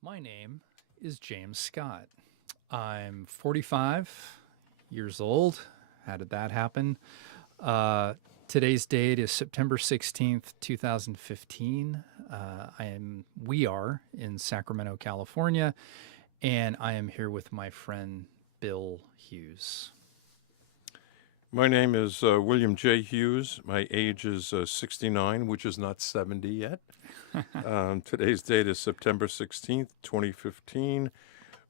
My name is James Scott. I'm 45 years old. How did that happen? Uh, Today's date is September 16th, 2015. We are in Sacramento, California, and I am here with my friend Bill Hughes. My name is William J. Hughes. My age is 69, which is not 70 yet. Today's date is September 16th, 2015.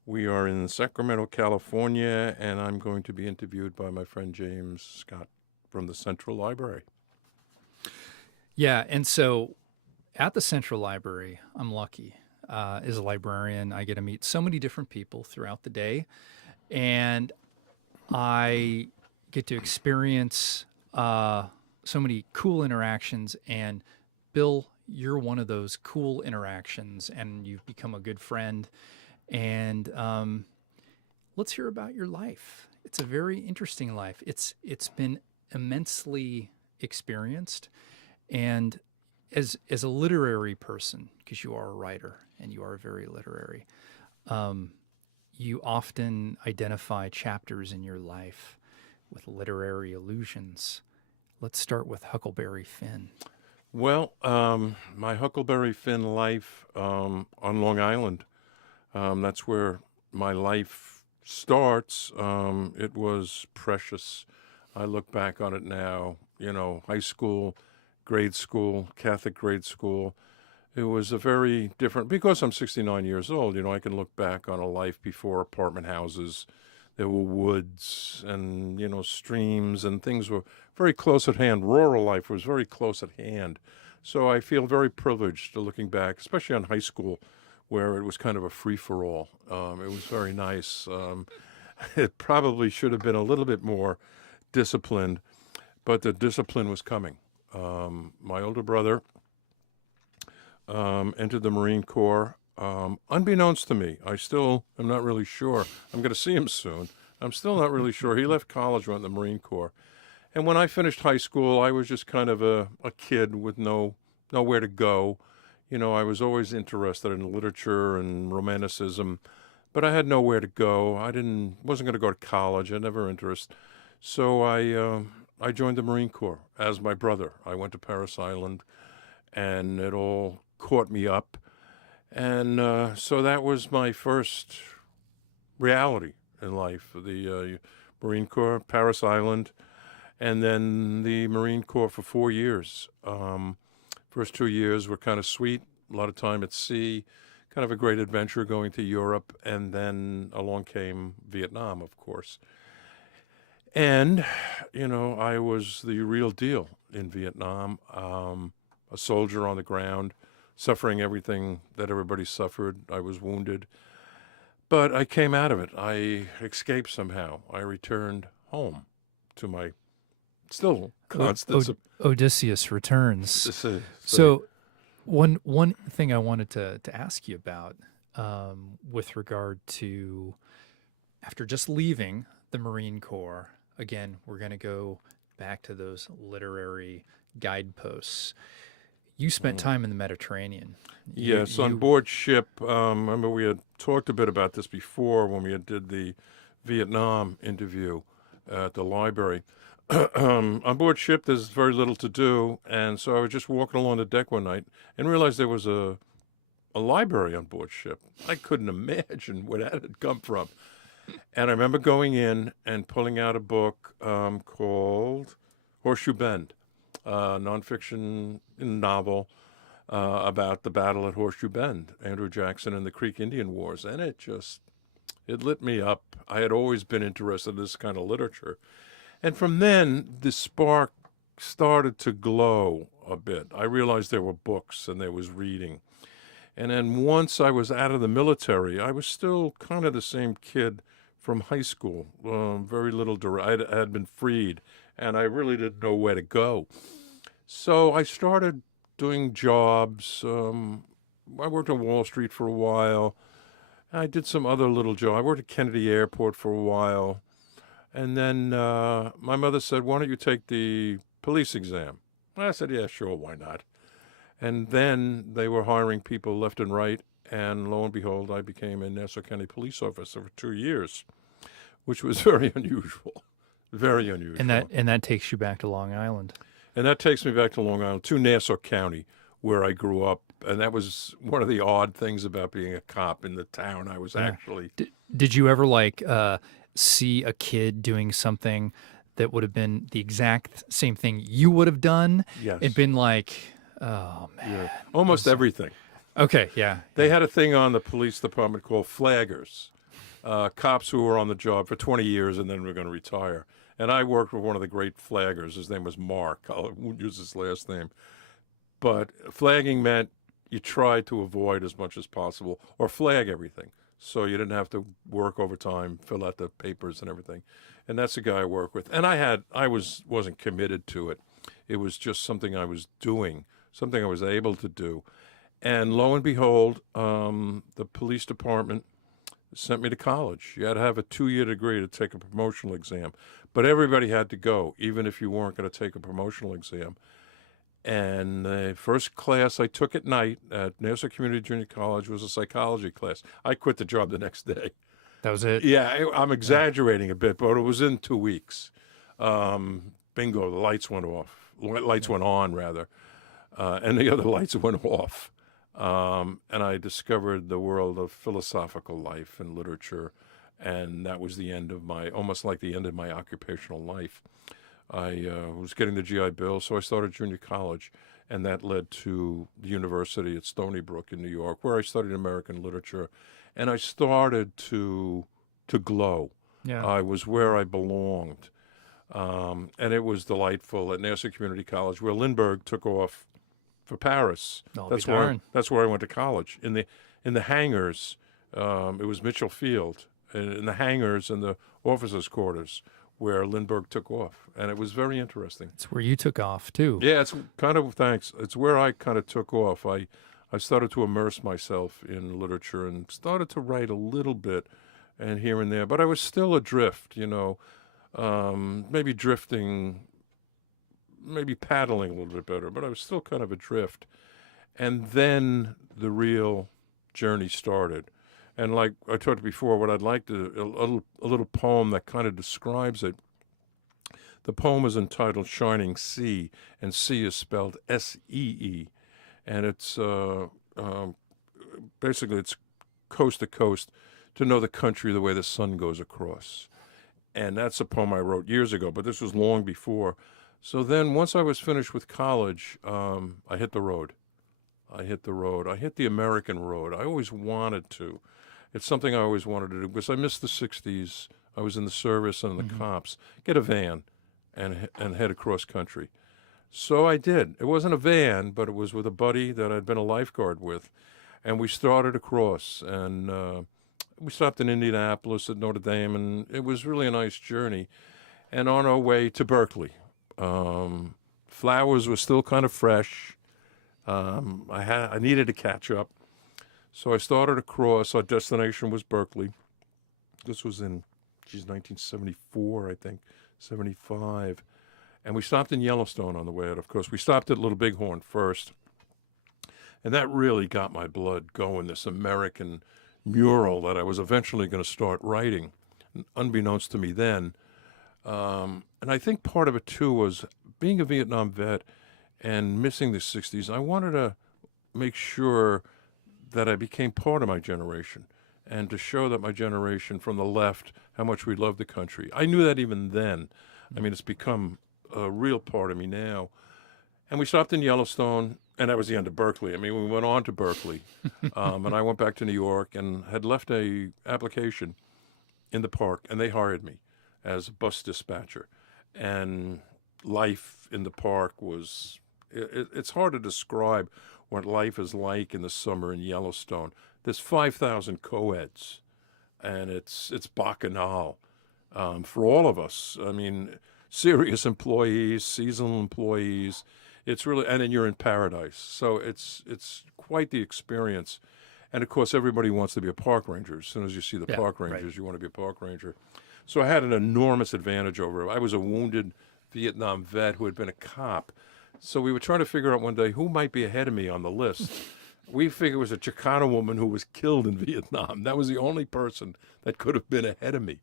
We are in Sacramento, California, and I'm going to be interviewed by my friend James Scott from the Central Library. Yeah, and so at the Central Library, I'm lucky. As a librarian, I get to meet so many different people throughout the day, and I get to experience so many cool interactions. And Bill, you're one of those cool interactions, and you've become a good friend. And let's hear about your life. It's a very interesting life. It's been immensely experienced, and as a literary person, because you are a writer and you are very literary, um, you often identify chapters in your life with literary allusions. Let's start with Huckleberry Finn. Well, my Huckleberry Finn life on Long Island, that's where my life starts. It was precious. I look back on it now, high school, grade school, Catholic grade school. It was a very different, because I'm 69 years old, I can look back on a life before apartment houses. There were woods and, streams, and things were very close at hand. Rural life was very close at hand. So I feel very privileged to looking back, especially on high school, where it was kind of a free-for-all. It was very nice. It probably should have been a little bit more disciplined, but the discipline was coming. My older brother entered the Marine Corps. Unbeknownst to me, I still am not really sure. I'm going to see him soon. I'm still not really sure. He left college, went in the Marine Corps. And when I finished high school, I was just kind of a kid with nowhere to go. I was always interested in literature and romanticism, but I had nowhere to go. Wasn't going to go to college. I had never interest. So I joined the Marine Corps as my brother. I went to Paris Island, and it all caught me up. And so that was my first reality in life, the Marine Corps, Paris Island, and then the Marine Corps for 4 years. First 2 years were kind of sweet, a lot of time at sea, kind of a great adventure going to Europe, and then along came Vietnam, of course. And, I was the real deal in Vietnam, a soldier on the ground, suffering everything that everybody suffered. I was wounded, but I came out of it. I escaped somehow. I returned home to my still constant. Odysseus returns. So one thing I wanted to ask you about, with regard to, after just leaving the Marine Corps, again, we're going to go back to those literary guideposts. You spent time in the Mediterranean. Yes, on board ship. Remember, we had talked a bit about this before when we did the Vietnam interview at the library. On board ship, there's very little to do, and so I was just walking along the deck one night and realized there was a library on board ship. I couldn't imagine where that had come from. And I remember going in and pulling out a book called Horseshoe Bend, nonfiction novel about the battle at Horseshoe Bend, Andrew Jackson and the Creek Indian Wars. And it lit me up. I had always been interested in this kind of literature. And from then, the spark started to glow a bit. I realized there were books and there was reading. And then once I was out of the military, I was still kind of the same kid from high school. Very little, I had been freed, and I really didn't know where to go. So I started doing jobs. I worked on Wall Street for a while. I did some other little jobs. I worked at Kennedy Airport for a while. And then my mother said, "Why don't you take the police exam?" I said, "Yeah, sure, why not?" And then they were hiring people left and right. and lo and behold, I became a Nassau County police officer for 2 years, which was very unusual, very unusual. And that takes you back to Long Island. And that takes me back to Long Island, to Nassau County, where I grew up. And that was one of the odd things about being a cop in the town I was actually. Did you ever like see a kid doing something that would have been the exact same thing you would have done? Yes. It'd been like, oh man. Yeah, almost everything. Okay, yeah. They had a thing on the police department called flaggers, cops who were on the job for 20 years and then were going to retire. And I worked with one of the great flaggers. His name was Mark. I won't use his last name. But flagging meant you tried to avoid as much as possible or flag everything. So you didn't have to work overtime, fill out the papers and everything. And that's the guy I work with. And I wasn't committed to it. It was just something I was doing, something I was able to do. And lo and behold, the police department sent me to college. You had to have a 2-year degree to take a promotional exam. But everybody had to go, even if you weren't going to take a promotional exam. And the first class I took at night at Nassau Community Junior College was a psychology class. I quit the job the next day. That was it? Yeah, I'm exaggerating a bit, but it was in 2 weeks. Bingo, the lights went off. Lights went on, rather. And the other lights went off. And I discovered the world of philosophical life and literature. And that was the end of almost like the end of my occupational life. I was getting the GI Bill, so I started junior college, and that led to the university at Stony Brook in New York, where I studied American literature, and I started to glow. Yeah. I was where I belonged, and it was delightful at Nassau Community College, where Lindbergh took off for Paris. That's where I went to college. In the hangars, it was Mitchell Field, in the hangars and the officers' quarters, where Lindbergh took off, and it was very interesting. It's where you took off too. Yeah, it's kind of thanks. It's where I kind of took off. I started to immerse myself in literature and started to write a little bit, and here and there. But I was still adrift, maybe drifting, maybe paddling a little bit better. But I was still kind of adrift, and then the real journey started. And like I talked before, what I'd like to, a little poem that kind of describes it. The poem is entitled Shining Sea, and sea is spelled S-E-E. And it's basically it's coast to coast to know the country the way the sun goes across. And that's a poem I wrote years ago, but this was long before. So then once I was finished with college, I hit the road. I hit the American road. I always wanted to. It's something I always wanted to do because I missed the 60s. I was in the service and the cops. Get a van and head across country. So I did. It wasn't a van, but it was with a buddy that I'd been a lifeguard with. And we started across. And we stopped in Indianapolis at Notre Dame, and it was really a nice journey. And on our way to Berkeley. Flowers were still kind of fresh. I needed to catch up. So I started across. Our destination was Berkeley. This was in, 1974, I think, 75. And we stopped in Yellowstone on the way out, of course. We stopped at Little Bighorn first. And that really got my blood going, this American mural that I was eventually going to start writing, unbeknownst to me then. And I think part of it, too, was being a Vietnam vet and missing the 60s. I wanted to make sure that I became part of my generation and to show that my generation from the left, how much we love the country. I knew that even then. I mean, it's become a real part of me now. And we stopped in Yellowstone, and that was the end of Berkeley. I mean, we went on to Berkeley, and I went back to New York and had left a application in the park, and they hired me as a bus dispatcher. And life in the park was, it's hard to describe what life is like in the summer in Yellowstone. There's 5,000 co-eds, and it's bacchanal for all of us. I mean, serious employees, seasonal employees. It's really, and then you're in paradise. So it's quite the experience. And of course, everybody wants to be a park ranger. As soon as you see the park rangers, right, you want to be a park ranger. So I had an enormous advantage over him. I was a wounded Vietnam vet who had been a cop. So we were trying to figure out one day who might be ahead of me on the list. we figured it was a Chicano woman who was killed in Vietnam. That was the only person that could have been ahead of me.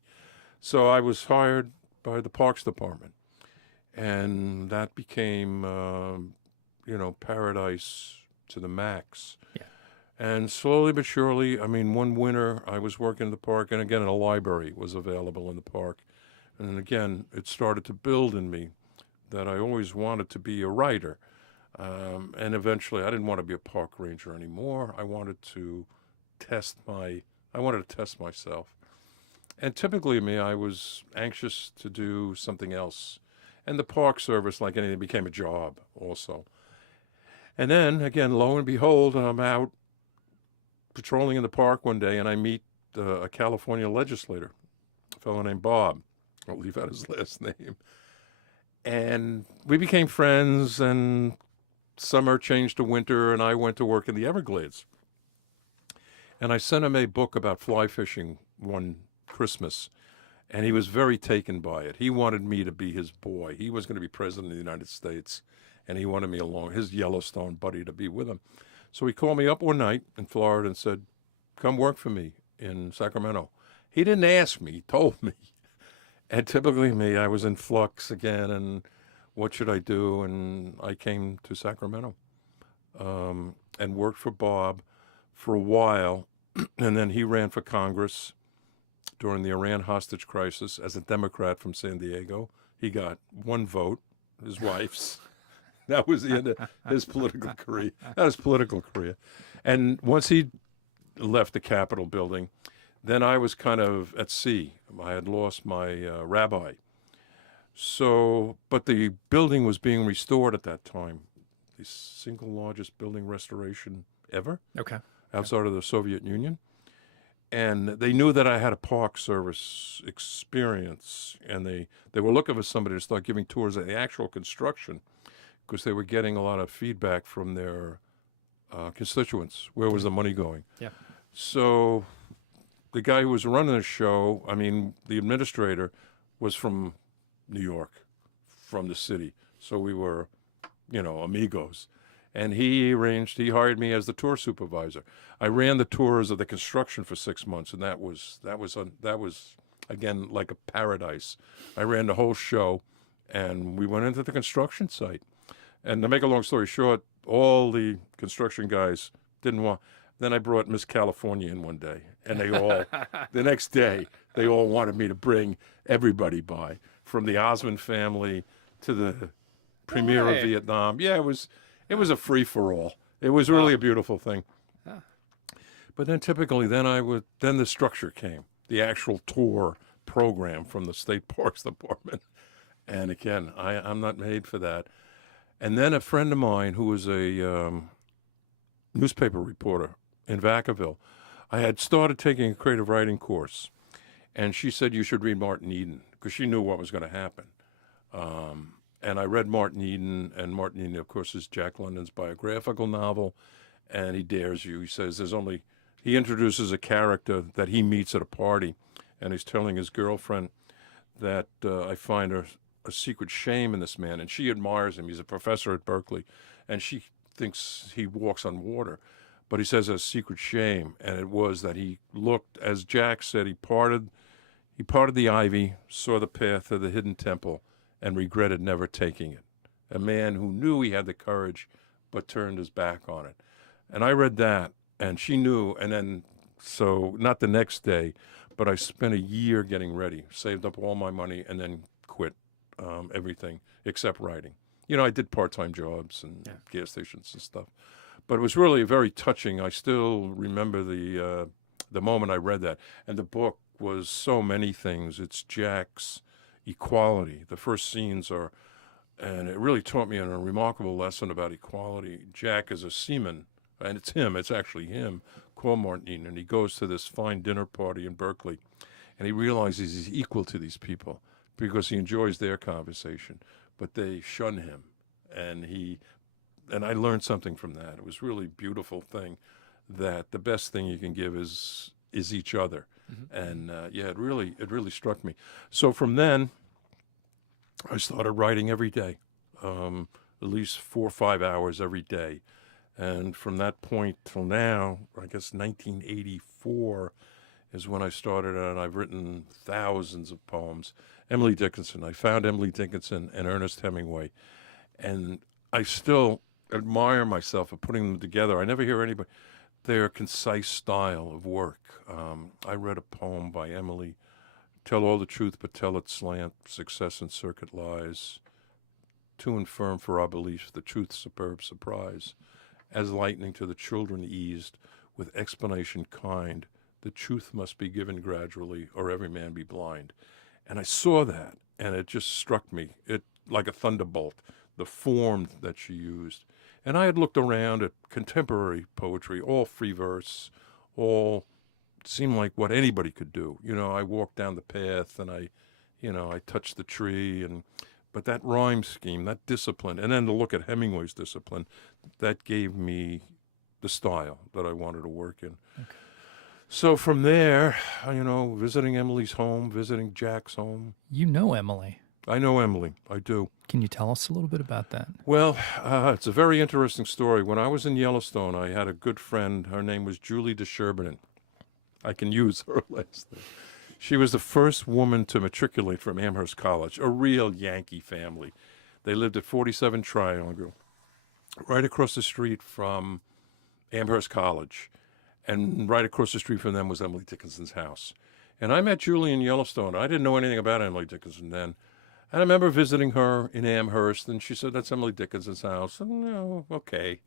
So I was hired by the Parks Department, and that became, paradise to the max. Yeah. And slowly but surely, I mean, one winter I was working in the park, and again, a library was available in the park. And again, it started to build in me that I always wanted to be a writer. And eventually, I didn't want to be a park ranger anymore. I wanted to test myself. And typically, me, I was anxious to do something else. And the Park Service, like anything, became a job also. And then, again, lo and behold, I'm out patrolling in the park one day, and I meet a California legislator, a fellow named Bob. I'll leave out his last name. And we became friends, and summer changed to winter, and I went to work in the Everglades. And I sent him a book about fly fishing one Christmas, and he was very taken by it. He wanted me to be his boy. He was going to be president of the United States, and he wanted me along, his Yellowstone buddy, to be with him. So he called me up one night in Florida and said, come work for me in Sacramento. He didn't ask me, he told me. And typically me, I was in flux again, and what should I do? And I came to Sacramento and worked for Bob for a while. And then he ran for Congress during the Iran hostage crisis as a Democrat from San Diego. He got one vote, his wife's. That was the end of his political career. That was political career. And once he left the Capitol building, then I was kind of at sea. I had lost my rabbi. So, but the building was being restored at that time, the single largest building restoration ever Okay. outside of the Soviet Union. And they knew that I had a Park Service experience, and they were looking for somebody to start giving tours of the actual construction because they were getting a lot of feedback from their constituents. Where was the money going? Yeah. So the guy who was running the show, I mean, the administrator, was from New York, from the city. So we were, amigos. And he hired me as the tour supervisor. I ran the tours of the construction for 6 months, and that was again like a paradise. I ran the whole show, and we went into the construction site. And to make a long story short, all the construction guys didn't want. Then I brought Miss California in one day, and the next day, they all wanted me to bring everybody by, from the Osmond family to the premier of Vietnam. Yeah, it was a free for all. It was really a beautiful thing. Yeah. But then typically, then the structure came, the actual tour program from the State Parks Department. And again, I'm not made for that. And then a friend of mine who was a newspaper reporter in Vacaville, I had started taking a creative writing course, and she said you should read Martin Eden because she knew what was going to happen. And I read Martin Eden, and Martin Eden, of course, is Jack London's biographical novel, and he dares you. He says he introduces a character that he meets at a party, and he's telling his girlfriend that I find a secret shame in this man, and she admires him. He's a professor at Berkeley, and she thinks he walks on water. But he says a secret shame, and it was that he looked, as Jack said, he parted the ivy, saw the path of the hidden temple, and regretted never taking it. A man who knew he had the courage, but turned his back on it. And I read that, and she knew, and then, so not the next day, but I spent a year getting ready, saved up all my money, and then quit everything except writing. I did part-time jobs and gas stations and stuff. But it was really very touching. I still remember the moment I read that. And the book was so many things. It's Jack's equality. The first scenes are, and it really taught me a remarkable lesson about equality. Jack is a seaman, and it's actually him, called Martin Eden, and he goes to this fine dinner party in Berkeley, and he realizes he's equal to these people because he enjoys their conversation, but they shun him, and I learned something from that. It was really a beautiful thing, that the best thing you can give is each other. Mm-hmm. And it really struck me. So from then, I started writing every day, at least 4 or 5 hours every day. And from that point till now, I guess 1984 is when I started, and I've written thousands of poems. Emily Dickinson. I found Emily Dickinson and Ernest Hemingway, and I still admire myself for putting them together. I never hear anybody their concise style of work. I read a poem by Emily, "Tell all the truth, but tell it slant. Success in circuit lies. Too infirm for our belief, the truth's superb surprise. As lightning to the children eased, with explanation kind, the truth must be given gradually, or every man be blind." And I saw that, and it just struck me, it like a thunderbolt, the form that she used. And I had looked around at contemporary poetry, all free verse, all seemed like what anybody could do. I walked down the path and I touched the tree, and but that rhyme scheme, that discipline, and then to look at Hemingway's discipline, that gave me the style that I wanted to work in. Okay. So from there, visiting Emily's home, visiting Jack's home. You know Emily. I know Emily. I do. Can you tell us a little bit about that? Well, it's a very interesting story. When I was in Yellowstone, I had a good friend. Her name was Julie DeSherbinen. I can use her last name. She was the first woman to matriculate from Amherst College, a real Yankee family. They lived at 47 Triangle, right across the street from Amherst College. And right across the street from them was Emily Dickinson's house. And I met Julie in Yellowstone. I didn't know anything about Emily Dickinson then. And I remember visiting her in Amherst, and she said, "That's Emily Dickinson's house." And, okay.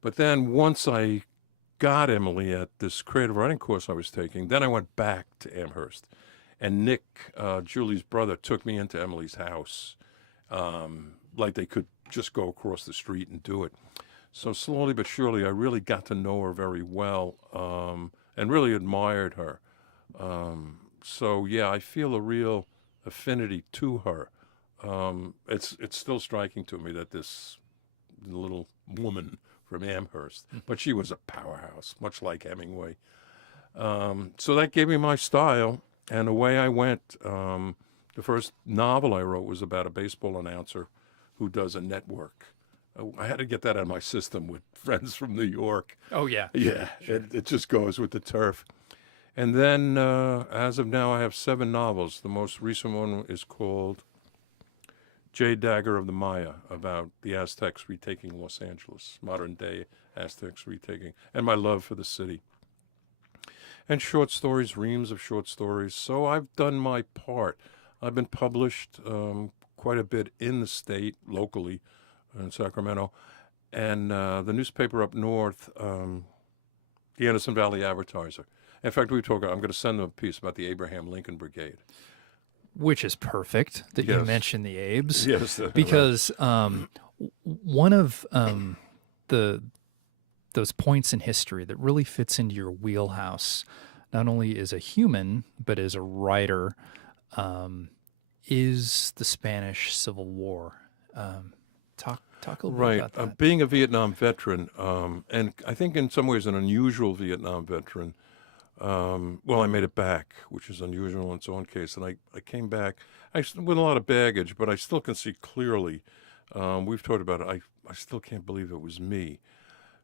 But then once I got Emily at this creative writing course I was taking, then I went back to Amherst. And Nick, Julie's brother, took me into Emily's house, like they could just go across the street and do it. So slowly but surely, I really got to know her very well, and really admired her. So yeah, I feel a real affinity to her. It's still striking to me that this little woman from Amherst, but she was a powerhouse, much like Hemingway. So that gave me my style, and away I went. The first novel I wrote was about a baseball announcer who does a network. I had to get that out of my system with friends from New York. Oh, yeah. Yeah, sure. It just goes with the turf. And then, as of now, I have 7 novels. The most recent one is called Jade Dagger of the Maya, about the Aztecs retaking Los Angeles, modern-day Aztecs retaking, and my love for the city. And short stories, reams of short stories. So I've done my part. I've been published quite a bit in the state, locally, in Sacramento, and the newspaper up north, the Anderson Valley Advertiser. In fact, I'm going to send them a piece about the Abraham Lincoln Brigade. Which is perfect that you Yes. mentioned the Abes. Yes, because one of those points in history that really fits into your wheelhouse, not only as a human but as a writer, is the Spanish Civil War. Talk a little bit about that. Being a Vietnam veteran, and I think in some ways an unusual Vietnam veteran. Well, I made it back, which is unusual in its own case, and I came back with a lot of baggage, but I still can see clearly. We've talked about it. I still can't believe it was me.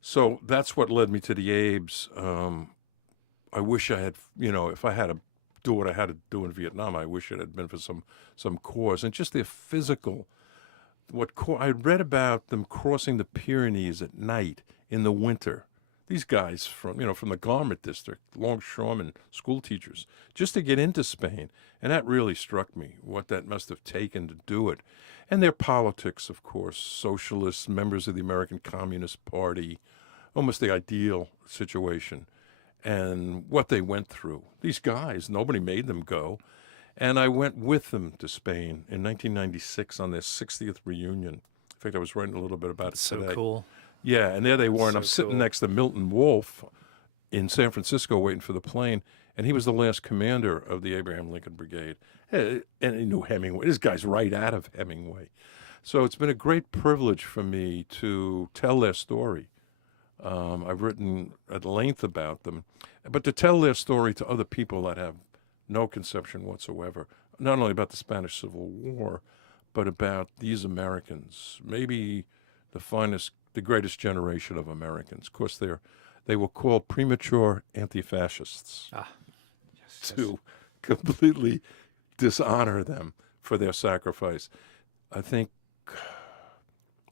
So that's what led me to the Abes. I wish I had, if I had to do what I had to do in Vietnam, I wish it had been for some cause. And just their physical, I read about them crossing the Pyrenees at night in the winter. These guys from the garment district, longshoremen, school teachers, just to get into Spain. And that really struck me, what that must have taken to do it. And their politics, of course, socialists, members of the American Communist Party, almost the ideal situation. And what they went through. These guys, nobody made them go. And I went with them to Spain in 1996 on their 60th reunion. In fact, I was writing a little bit about That's it today. so cool. Yeah, and there they were, and So I'm sitting cool. next to Milton Wolfe in San Francisco waiting for the plane, and he was the last commander of the Abraham Lincoln Brigade. And he knew Hemingway. This guy's right out of Hemingway. So it's been a great privilege for me to tell their story. I've written at length about them, but to tell their story to other people that have no conception whatsoever, not only about the Spanish Civil War, but about these Americans, maybe the finest the greatest generation of Americans. Of course, they were called premature anti-fascists Ah, yes, yes. to completely dishonor them for their sacrifice. I think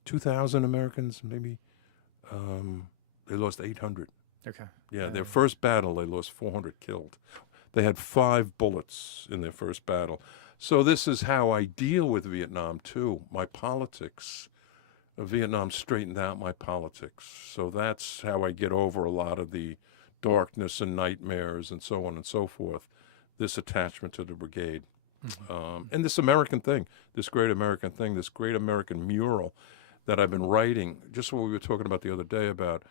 2,000 Americans, maybe, they lost 800. Okay. Yeah, their first battle, they lost 400 killed. They had 5 bullets in their first battle. So this is how I deal with Vietnam, too. My politics. Vietnam straightened out my politics. So that's how I get over a lot of the darkness and nightmares and so on and so forth. This attachment to the brigade. And this American thing, this great American thing, this great American mural that I've been writing, just what we were talking about the other day about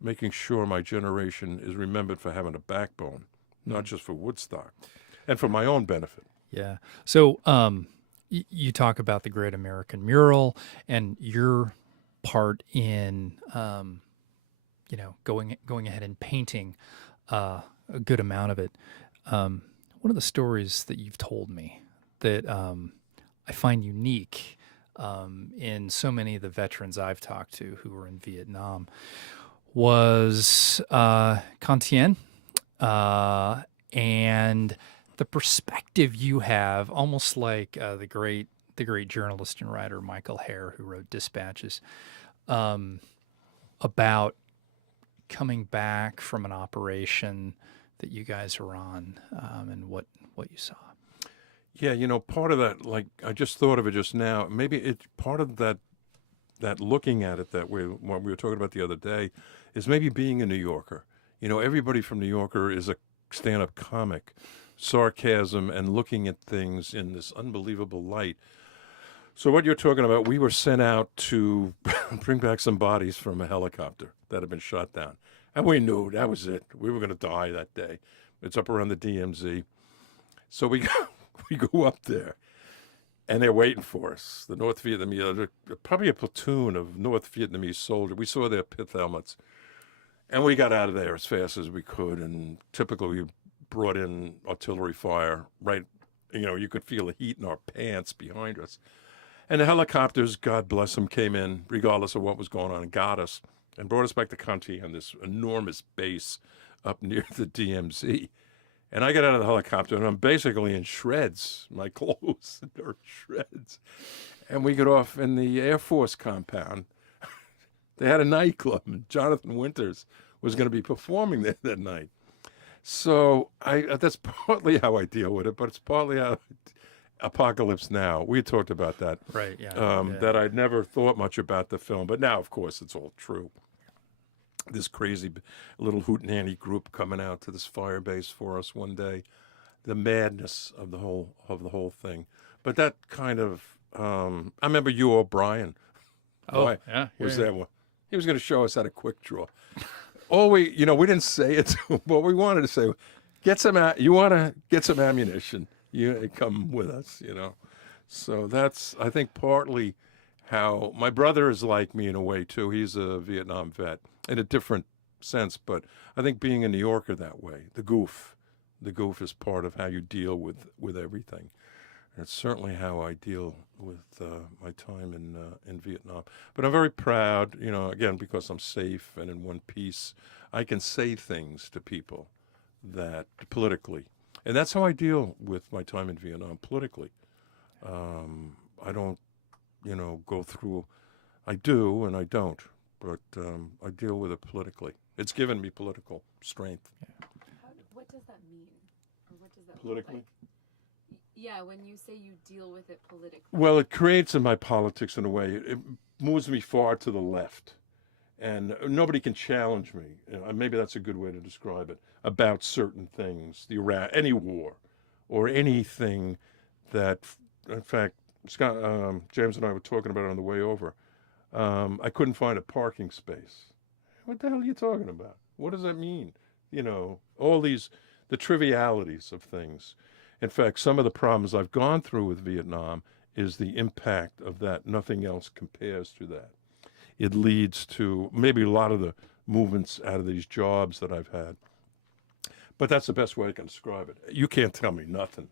making sure my generation is remembered for having a backbone, not just for Woodstock, and for my own benefit. Yeah. So you talk about the Great American Mural and your part in going ahead and painting a good amount of it. One of the stories that you've told me that I find unique in so many of the veterans I've talked to who were in Vietnam was Cantien, and the perspective you have, almost like the great journalist and writer Michael Hare, who wrote Dispatches, about coming back from an operation that you guys were on, and what you saw. Yeah, part of that, like I just thought of it just now. Maybe it's part of that looking at it that way. What we were talking about the other day is maybe being a New Yorker. Everybody from New Yorker is a stand-up comic, sarcasm and looking at things in this unbelievable light. So what you're talking about, we were sent out to bring back some bodies from a helicopter that had been shot down. And we knew that was it. We were going to die that day. It's up around the DMZ. So we go up there, and they're waiting for us. The North Vietnamese, probably a platoon of North Vietnamese soldiers. We saw their pith helmets. And we got out of there as fast as we could. And typically we brought in artillery fire, right? You could feel the heat in our pants behind us. And the helicopters, God bless them, came in, regardless of what was going on, and got us and brought us back to Conti on this enormous base up near the DMZ. And I get out of the helicopter, and I'm basically in shreds. My clothes are shreds. And we get off in the Air Force compound. They had a nightclub, and Jonathan Winters was going to be performing there that night. So that's partly how I deal with it, but it's partly how Apocalypse Now. We had talked about that. Right, yeah. That I'd never thought much about the film, but now, of course, it's all true. This crazy little hootenanny group coming out to this fire base for us one day, the madness of the whole thing. But that kind of, I remember you, O'Brien. Oh, yeah. Was that one? He was going to show us how to quick draw. We didn't say it, but we wanted to say, you want to get some ammunition, you come with us, So that's, I think, partly how my brother is like me in a way, too. He's a Vietnam vet in a different sense, but I think being a New Yorker that way, the goof is part of how you deal with everything. And it's certainly how I deal with my time in Vietnam. But I'm very proud, again, because I'm safe and in one piece, I can say things to people that politically, and that's how I deal with my time in Vietnam politically. I don't, go through, I do and I don't, but I deal with it politically. It's given me political strength. What does that mean? Or what does that Politically? look like? Yeah, when you say you deal with it politically. Well, it creates in my politics in a way, it moves me far to the left. And nobody can challenge me. Maybe that's a good way to describe it, about certain things, any war, or anything that, in fact, Scott, James and I were talking about it on the way over. I couldn't find a parking space. What the hell are you talking about? What does that mean? All the trivialities of things. In fact, some of the problems I've gone through with Vietnam is the impact of that. Nothing else compares to that. It leads to maybe a lot of the movements out of these jobs that I've had. But that's the best way I can describe it. You can't tell me nothing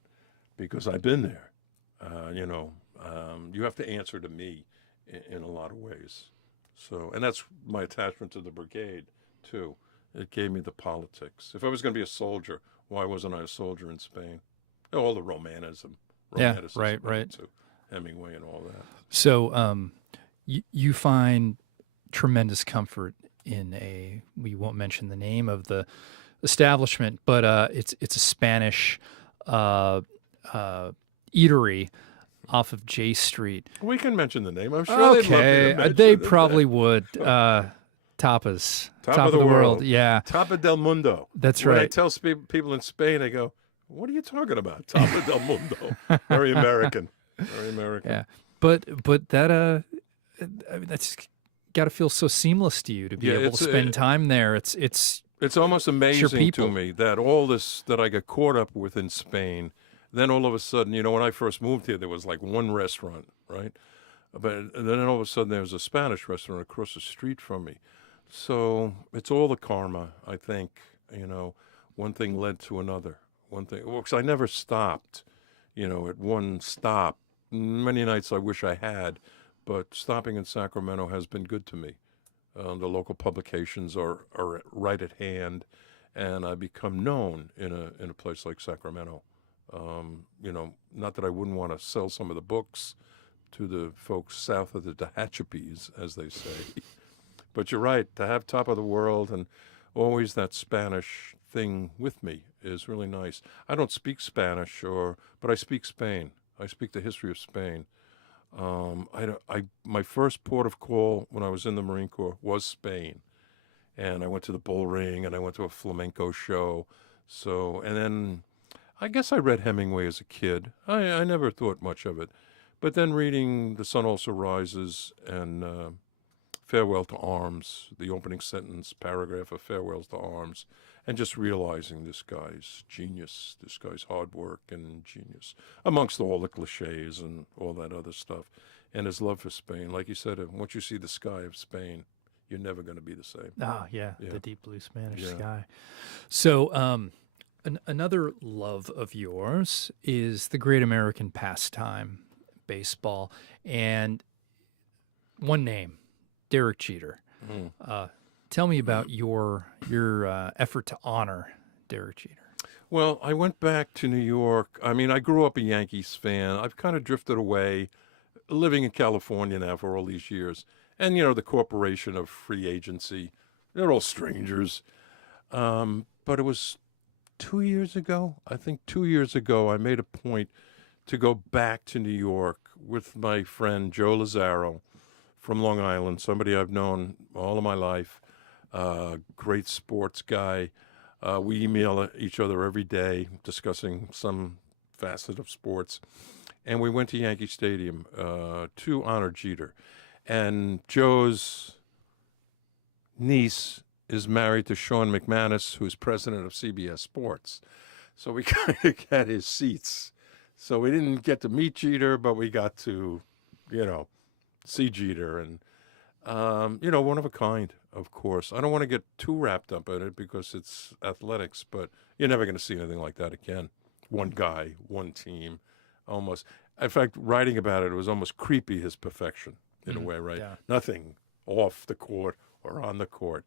because I've been there. You have to answer to me in a lot of ways. So, and that's my attachment to the brigade, too. It gave me the politics. If I was going to be a soldier, why wasn't I a soldier in Spain? All the Yeah, romanticism right, of right. it, too. Hemingway and all that. So you find tremendous comfort in we won't mention the name of the establishment, but it's a Spanish uh, uh, eatery off of J Street. We can mention the name. I'm sure they'd love me Okay, to mention they it. probably would. Tapas, Top top of of the the world. world. Yeah, Tapa del Mundo. that's When I right. tell people in Spain, they go, "What are you talking about?" Tapa del Mundo. Very American. Very American. Yeah, but that I mean, that's got to feel so seamless to you to be Yeah, able to spend time there. It's almost amazing to people. me that all this that I got caught up with in Spain, then all of a sudden, when I first moved here, there was like one restaurant, right? But then all of a sudden, there was a Spanish restaurant across the street from me. So it's all the karma, I think. One thing led to another. One thing, well, 'cause I never stopped, at one stop. Many nights I wish I had, but stopping in Sacramento has been good to me. The local publications are right at hand, and I become known in a place like Sacramento. Not that I wouldn't want to sell some of the books to the folks south of the Tehachapi's, as they say. But you're right, to have top of the world and always that Spanish thing with me is really nice. I don't speak Spanish, but I speak Spain. I speak the history of Spain. My first port of call when I was in the Marine Corps was Spain, and I went to the bull ring and I went to a flamenco show. So, and then I guess I read Hemingway as a kid. I never thought much of it, but then reading The Sun Also Rises and Farewell to Arms, the opening sentence paragraph of Farewells to Arms, and just realizing this guy's genius, this guy's hard work and genius, amongst all the cliches and all that other stuff, and his love for Spain. Like you said, once you see the sky of Spain, you're never going to be the same. Oh yeah, Yeah. the deep blue Spanish Yeah. sky. So another love of yours is the great American pastime, baseball, and one name, Derek Jeter. Tell me about your effort to honor Derek Jeter. Well, I went back to New York. I mean, I grew up a Yankees fan. I've kind of drifted away, living in California now for all these years. And, the corporation of free agency, they're all strangers. But it was 2 years ago, I think 2 years ago, I made a point to go back to New York with my friend Joe Lazaro from Long Island, somebody I've known all of my life, great sports guy. We email each other every day discussing some facet of sports. And we went to Yankee Stadium to honor Jeter. And Joe's niece is married to Sean McManus, who's president of CBS Sports. So we kind of got his seats. So we didn't get to meet Jeter, but we got to, see Jeter. And, one of a kind, of course. I don't want to get too wrapped up in it because it's athletics, but you're never going to see anything like that again. One guy, one team, almost. In fact, writing about it, it was almost creepy, his perfection, in a way, right? Yeah. Nothing off the court or on the court.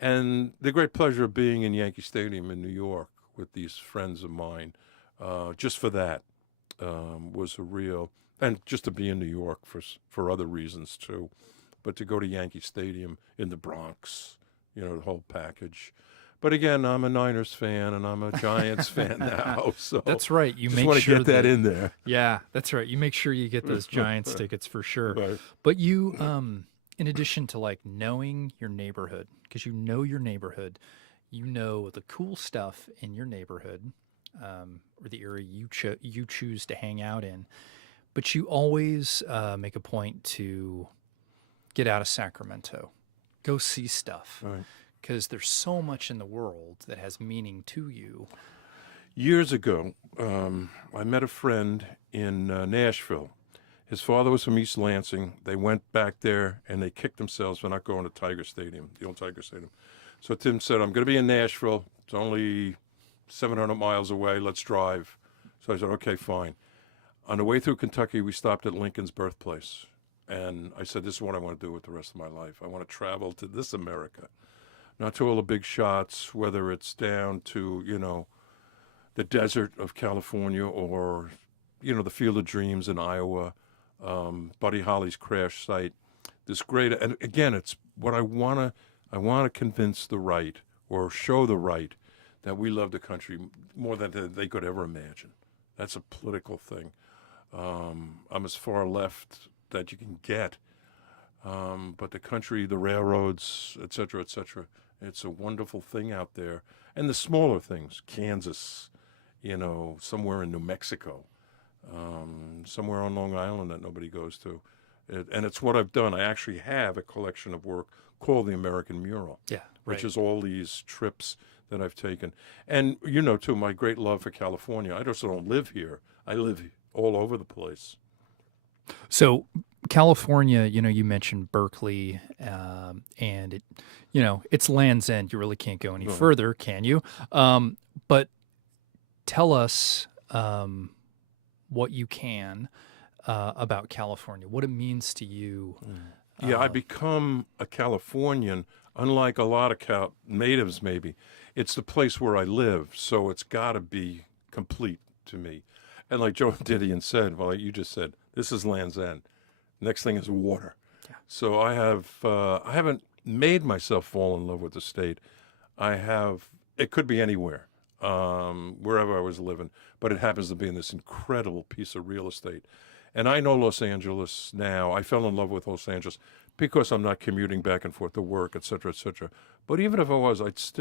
And the great pleasure of being in Yankee Stadium in New York with these friends of mine, just for that, was a real, and just to be in New York for other reasons too, but to go to Yankee Stadium in the Bronx, the whole package. But again, I'm a Niners fan and I'm a Giants fan now, so That's right. You just make want to sure get that in there. Yeah, that's right. You make sure you get those Giants tickets for sure. Right. But you, in addition to like knowing your neighborhood, because you know your neighborhood, you know the cool stuff in your neighborhood, or the area you choose to hang out in. But you always make a point to get out of Sacramento, go see stuff, Right. because there's so much in the world that has meaning to you. Years ago, I met a friend in Nashville. His father was from East Lansing. They went back there and they kicked themselves for not going to Tiger Stadium, the old Tiger Stadium. So Tim said, I'm going to be in Nashville. It's only 700 miles away. Let's drive. So I said, okay, fine. On the way through Kentucky, we stopped at Lincoln's birthplace. And I said, this is what I want to do with the rest of my life. I want to travel to this America, not to all the big shots, whether it's down to, the desert of California or, the Field of Dreams in Iowa, Buddy Holly's crash site. This great, and again, it's what I want to convince the right or show the right that we love the country more than they could ever imagine. That's a political thing. I'm as far left that you can get. But the country, the railroads, et cetera, it's a wonderful thing out there. And the smaller things, Kansas, somewhere in New Mexico, somewhere on Long Island that nobody goes to. And it's what I've done. I actually have a collection of work called the American Mural, Yeah, which right. is all these trips that I've taken. And, too, my great love for California. I just don't live here. I live all over the place. So California, you mentioned Berkeley, and it's Land's End. You really can't go any No. further, can you? But tell us what you can about California, what it means to you. Yeah, I become a Californian, unlike a lot of natives maybe. It's the place where I live, so it's got to be complete to me. And like Joe Didion said, well, like you just said, this is Land's End. Next thing is water. Yeah. So I haven't made myself fall in love with the state. It could be anywhere, wherever I was living, but it happens to be in this incredible piece of real estate. And I know Los Angeles now. I fell in love with Los Angeles because I'm not commuting back and forth to work, et cetera, et cetera. But even if I was, it's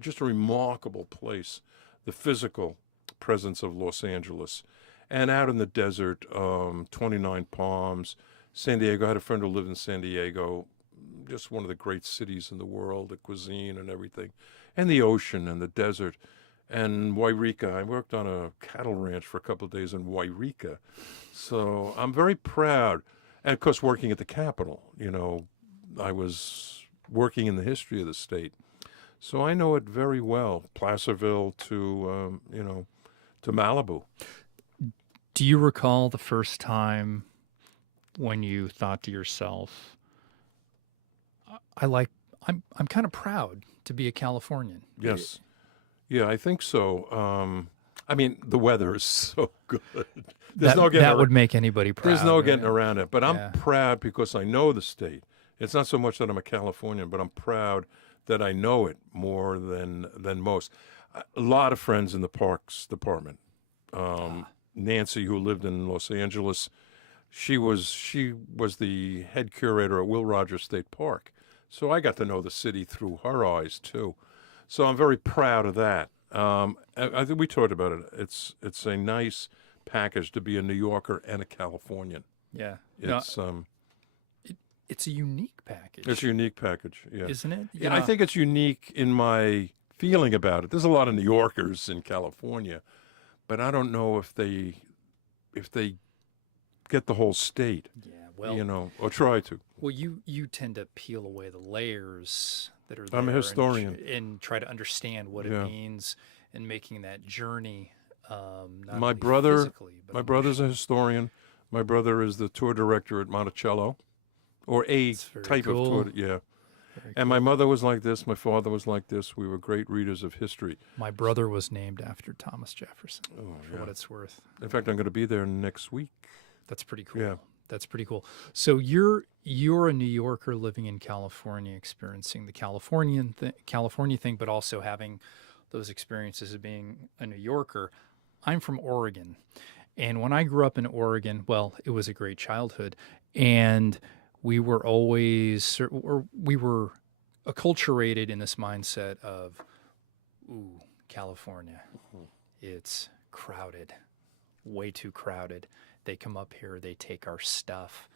just a remarkable place, the physical presence of Los Angeles. And out in the desert, 29 Palms, San Diego. I had a friend who lived in San Diego, just one of the great cities in the world, the cuisine and everything, and the ocean and the desert. And Wairika, I worked on a cattle ranch for a couple of days in Wairika. So I'm very proud. And of course, working at the Capitol, I was working in the history of the state. So I know it very well, Placerville to, to Malibu. Do you recall the first time when you thought to yourself, I'm kind of proud to be a Californian? Yes. Yeah, I think so. I mean, the weather is so good. There's no getting That would make anybody proud. There's no right? getting around it. But I'm Yeah. proud because I know the state. It's not so much that I'm a Californian, but I'm proud that I know it more than most. A lot of friends in the Parks Department. Nancy, who lived in Los Angeles, she was the head curator at Will Rogers State Park. So I got to know the city through her eyes too. So I'm very proud of that. I think we talked about it. It's a nice package to be a New Yorker and a Californian. Yeah. It's It's a unique package. it's a unique package. Yeah. Isn't it? Yeah, I think it's unique in my feeling about it. There's a lot of New Yorkers in California, but I don't know if they get the whole state, Yeah. Well, or try to. well, you tend to peel away the layers that are there. I'm a and historian. and try to understand what Yeah. it means and making that journey. Not My only brother- physically, but My brother's a emotionally. historian. My brother is the tour director at Monticello, or a That's very type cool. of tour. Yeah. Very And my mother was like this. My father was like this. We were great readers of history. My brother was named after Thomas Jefferson, Oh, for what it's worth. In fact, I'm going to be there next week. That's pretty cool. Yeah. That's pretty cool. So you're a New Yorker living in California, experiencing the California thing, but also having those experiences of being a New Yorker. I'm from Oregon, and when I grew up in Oregon, well, it was a great childhood, and we were acculturated in this mindset of, ooh, California, it's crowded, way too crowded. They come up here, they take our stuff.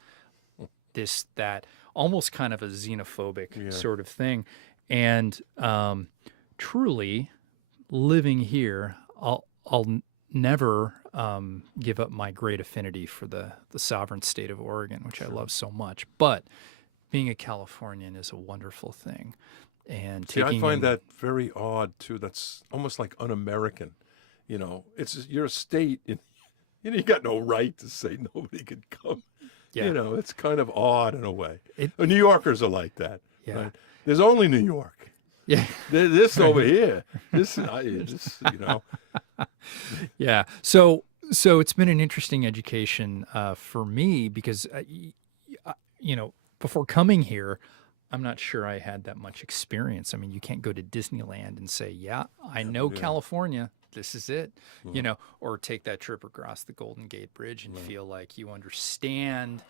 This, that, almost kind of a xenophobic Yeah. sort of thing. And truly, living here, I'll never give up my great affinity for the sovereign state of Oregon, which I love so much. But being a Californian is a wonderful thing. And See, I taking find in- that very odd too. That's almost like un-American. You're a state. You got no right to say nobody could come. Yeah. You know, it's kind of odd in a way. It- New Yorkers are like that. Yeah. Right? There's only New York. Yeah. This over here. This, you know. Yeah. So it's been an interesting education for me because, you know, before coming here, I'm not sure I had that much experience. I mean, you can't go to Disneyland and say, yeah, I know Yeah. California. This is it, you know, or take that trip across the Golden Gate Bridge and Right. feel like you understand,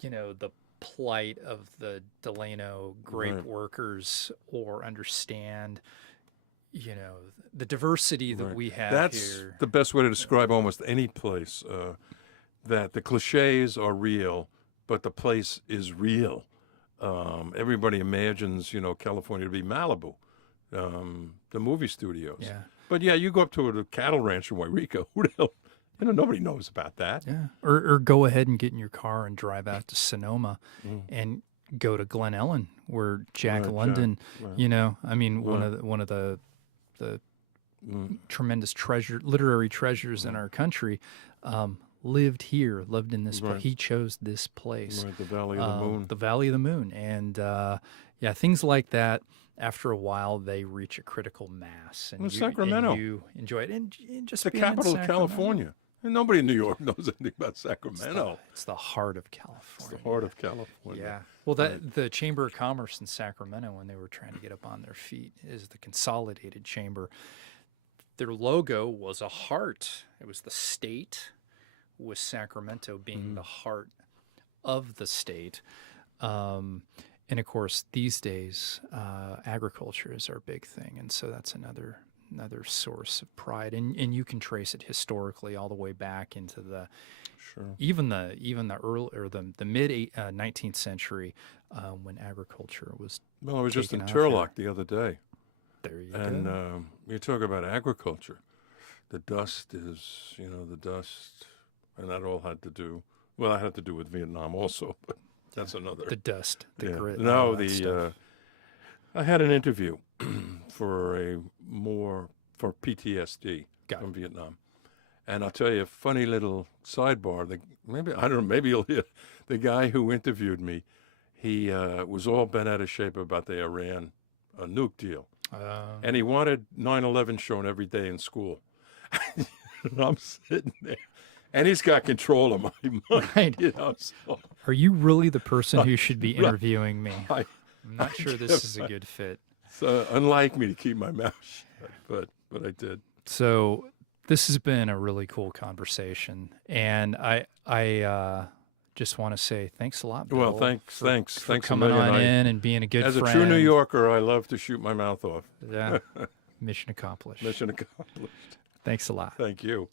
you know, the plight of the Delano grape Right. workers or understand, you know, the diversity that Right. we have That's here. the best way to describe almost any place, that the cliches are real, but the place is real. Everybody imagines, you know, California to be Malibu, the movie studios. Yeah. But yeah, you go up to a cattle ranch in Wairika, who the hell, you know, nobody knows about that. Yeah. Or go ahead and get in your car and drive out to Sonoma and go to Glen Ellen where Jack Right, London, right. you know, I mean, Right. one of the Mm. tremendous literary treasures in our country, lived here, lived in this Right. place. He chose this place, Right, the Valley of the Moon. the Valley of the Moon. And yeah, things like that, after a while, they reach a critical mass. And Well, you, Sacramento. And you enjoy it. And just It's the being in capital of Sacramento, California. And nobody in New York knows anything about Sacramento. It's the heart of It's California. the heart of California. Yeah. Well, the Chamber of Commerce in Sacramento, when they were trying to get up on their feet, is the Consolidated Chamber. Their logo was a heart. It was the state, with Sacramento being the heart of the state. And of course, these days, agriculture is our big thing, and so that's another source of pride. And you can trace it historically all the way back into the Sure. even the early or the mid 19th century, when agriculture was. Well, I was just in taken off here. Turlock the other day, There you and go. you talk about agriculture. The dust is, you know, the dust, and that all had to do, well, that had to do with Vietnam also, but that's another. The dust, the Yeah. grit. No, all that stuff. I had an interview for PTSD Got from Vietnam. And I'll tell you a funny little sidebar. I don't know, maybe you'll hear the guy who interviewed me. He was all bent out of shape about the Iran nuke deal. And he wanted 9/11 shown every day in school. And I'm sitting there. And he's got control of my mind. Right. You know, so Are you really the person who should be interviewing me? I, I'm not sure this is a good fit. it's unlike me to keep my mouth shut, but I did. So this has been a really cool conversation, and I just want to say thanks a lot, Bill. Well, thanks for a coming million. on in and being a good As friend. a true New Yorker, I love to shoot my mouth off. Yeah, mission accomplished. Mission accomplished. Thanks a lot. Thank you.